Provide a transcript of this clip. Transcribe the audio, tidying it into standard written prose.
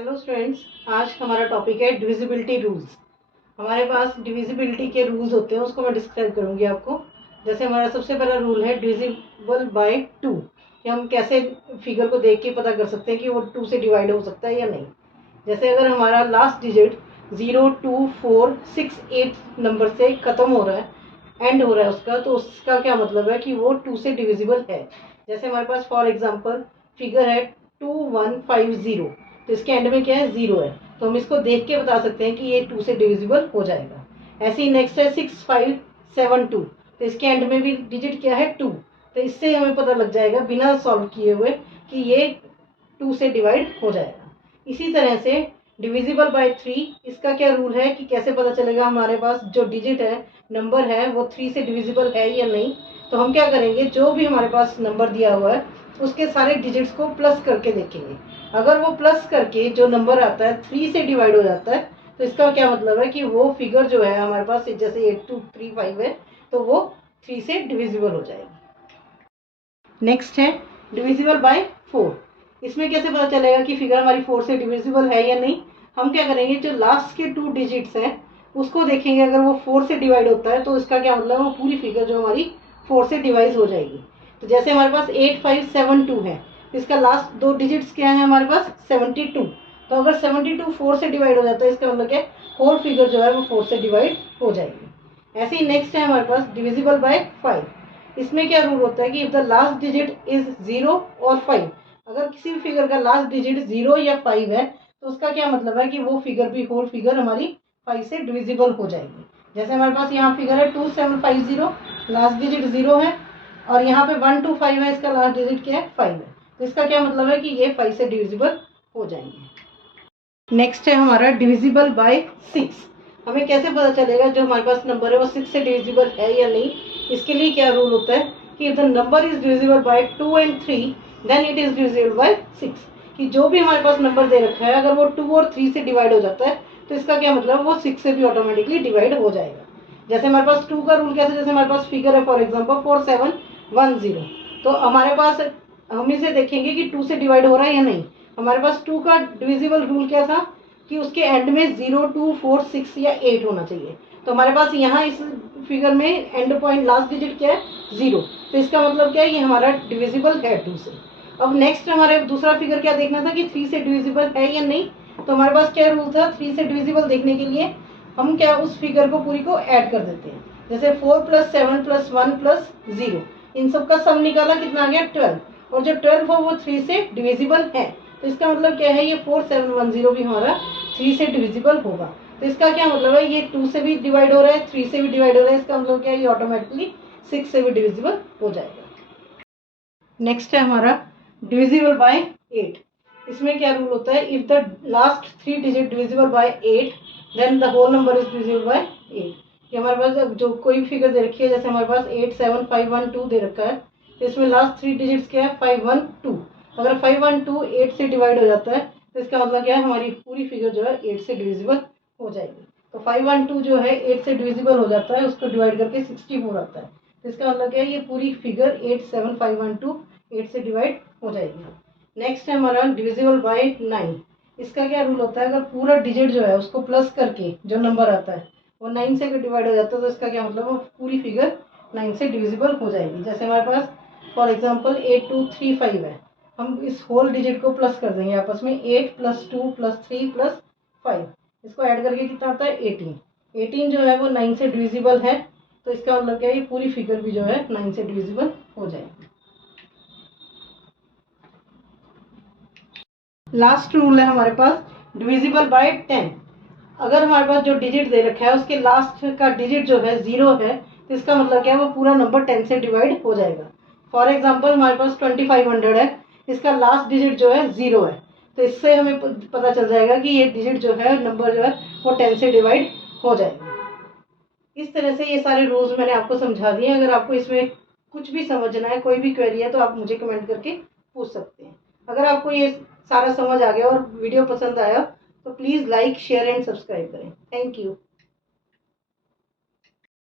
Hello students, आज हमारा topic है डिविजिबिलिटी रूल्स। हमारे पास डिविजिबिलिटी के रूल्स होते हैं, उसको मैं डिस्क्राइब करूंगी आपको। जैसे हमारा सबसे पहला रूल है डिविजिबल बाय 2, कि हम कैसे फिगर को देख के पता कर सकते हैं कि वो 2 से डिवाइड हो सकता है या नहीं। जैसे अगर हमारा लास्ट डिजिट 0, 2, 4, 6, 8 नंबर से ख़त्म हो रहा है, एंड हो रहा है उसका, तो उसका क्या मतलब है कि वो 2 से डिविजिबल है। जैसे हमारे पास फॉर एग्जांपल फिगर है 2150, तो इसके एंड में क्या है, 0 है, तो हम इसको देख के बता सकते हैं कि ये 2 से डिविजिबल हो जाएगा। ऐसे ही नेक्स्ट है 6572, तो इसके एंड में भी डिजिट क्या है, 2, तो इससे हमें पता लग जाएगा बिना सॉल्व किए हुए कि ये 2 से डिवाइड हो जाएगा। इसी तरह से डिविजिबल बाय 3, इसका क्या रूल है कि कैसे पता चलेगा हमारे पास जो डिजिट है, नंबर है, वो 3 से डिविजिबल है या नहीं। तो हम क्या करेंगे, जो भी हमारे पास नंबर दिया हुआ है उसके सारे डिजिट्स को प्लस करके देखेंगे। अगर वो प्लस करके जो नंबर आता है 3 से डिवाइड हो जाता है, तो इसका क्या मतलब है कि वो फिगर जो है हमारे पास, जैसे 8235 है, तो वो 3 से डिविजिबल हो जाएगी। नेक्स्ट है डिविजिबल बाय 4। इसमें कैसे पता चलेगा कि फिगर हमारी 4 से डिविजिबल है या नहीं। हम क्या करेंगे, जो लास्ट के 2 डिजिट्स हैं उसको देखेंगे। अगर वो 4 से डिवाइड होता है तो इसका क्या मतलब है, वो पूरी फिगर जो हमारी 4 से डिवाइड हो जाएगी। तो जैसे हमारे पास 8572 है, इसका लास्ट 2 डिजिट्स क्या है हमारे पास, 72। तो अगर 72 4 से डिवाइड हो जाता है, इसका मतलब क्या, होल फिगर जो है वो 4 से डिवाइड हो जाएगी। ऐसे ही नेक्स्ट है हमारे पास डिविजिबल बाय 5। इसमें क्या रूल होता है कि if the last digit is 0 और 5, अगर किसी भी फिगर का लास्ट डिजिट 0 या 5 है, तो उसका क्या मतलब है कि वो फिगर भी, होल फिगर हमारी 5 से डिविजिबल हो जाएगी। जैसे हमारे पास यहाँ फिगर है 2750, लास्ट डिजिट 0 है, और यहाँ पे 125 है, इसका लास्ट डिजिट क्या है, 5 है, तो इसका क्या मतलब है कि ये 5 से डिविजिबल हो जाएंगे। नेक्स्ट है हमारा डिविजिबल बाय 6। हमें कैसे पता चलेगा जो हमारे पास नंबर है वो 6 से डिविजिबल है या नहीं। इसके लिए क्या रूल होता है कि if the number is divisible by 2 and 3, then it is divisible by 6। कि जो भी हमारे पास नंबर दे रखा है, अगर वो 2 और 3 से डिवाइड हो जाता है, तो इसका क्या मतलब, वो 6 से भी ऑटोमेटिकली डिवाइड हो जाएगा। जैसे हमारे पास 2 का रूल कैसे, जैसे हमारे पास फिगर है फॉर एग्जाम्पल 4710, तो हमारे पास, हम इसे देखेंगे कि 2 से डिवाइड हो रहा है या नहीं। हमारे पास 2 का डिविजिबल रूल क्या था कि उसके एंड में 0, 2, 4, 6 या 8 होना चाहिए। तो हमारे पास यहाँ इस फिगर में एंड पॉइंट लास्ट डिजिट क्या है, 0, तो इसका मतलब क्या है, ये हमारा डिविजिबल है 2 से। अब नेक्स्ट हमारे दूसरा फिगर क्या देखना था कि 3 से डिविजिबल है या नहीं। तो हमारे पास क्या रूल था, 3 से डिविजिबल देखने के लिए हम क्या, उस फिगर को पूरी को ऐड कर देते हैं। जैसे 4 + 7 + 1 + 0, इन सब का सम निकाला, कितना आ गया, 12, और जो 12 हो वो 3 से डिविजिबल है। तो इसका मतलब क्या है, ये 4710 भी हमारा 3 से डिविजिबल होगा। तो इसका क्या मतलब है, ये 2 से भी डिवाइड हो रहा है, 3 से भी डिवाइड हो रहा है, इसका मतलब क्या है, ये ऑटोमेटिकली 6 से भी डिविजिबल हो जाएगा। नेक्स्ट है हमारा डिविजिबल बाय 8। इसमें क्या रूल होता है, if the last 3 digit divisible by 8, then the whole number is divisible by 8। कि हमारे पास जो कोई फिगर दे रखी है, जैसे हमारे पास 87512 दे रखा है, तो इसमें लास्ट 3 डिजिट्स क्या है, 512। अगर 512 8 से डिवाइड हो जाता है, तो इसका मतलब क्या है, हमारी पूरी फिगर जो है 8 से डिविजिबल हो जाएगी। तो 512 जो है 8 से डिविजिबल हो जाता है, उसको डिवाइड करके 64 आता है, तो इसका मतलब क्या है, ये पूरी फिगर 87512 8 से डिवाइड हो जाएगी। नेक्स्ट है हमारा डिविजिबल बाय 9। इसका क्या रूल होता है, अगर पूरा डिजिट जो है उसको प्लस करके जो नंबर आता है वो 9 से डिवाइड हो जाता है, तो इसका क्या मतलब, वो पूरी फिगर 9 से डिविजिबल हो जाएगी। जैसे हमारे पास फॉर एग्जांपल 8235 है, हम इस होल डिजिट को प्लस कर देंगे आपस में, 8 + 2 + 3 + 5, इसको ऐड करके कितना आता है, 18। 18 जो है वो 9 से डिविजिबल है, तो इसका मतलब क्या है, ये पूरी फिगर भी जो है 9 से डिविजिबल हो जाएगी। लास्ट रूल है हमारे पास डिविजिबल बाय 10। अगर हमारे पास जो डिजिट दे रखा है उसके लास्ट का डिजिट जो है 0 है, तो इसका मतलब क्या है, वो पूरा नंबर 10 से डिवाइड हो जाएगा। फॉर एग्जांपल हमारे पास 2500 है, इसका लास्ट डिजिट जो है 0 है, तो इससे हमें पता चल जाएगा कि ये डिजिट जो है, नंबर जो है, वो 10 से डिवाइड हो जाएगा। इस तरह से ये सारे रूल्स मैंने आपको समझा दिए। अगर आपको इसमें कुछ भी समझना है, कोई भी क्वेरी है, तो आप मुझे कमेंट करके पूछ सकते हैं। अगर आपको ये सारा समझ आ गया और वीडियो पसंद आया, तो please like, share and subscribe करें। Thank you.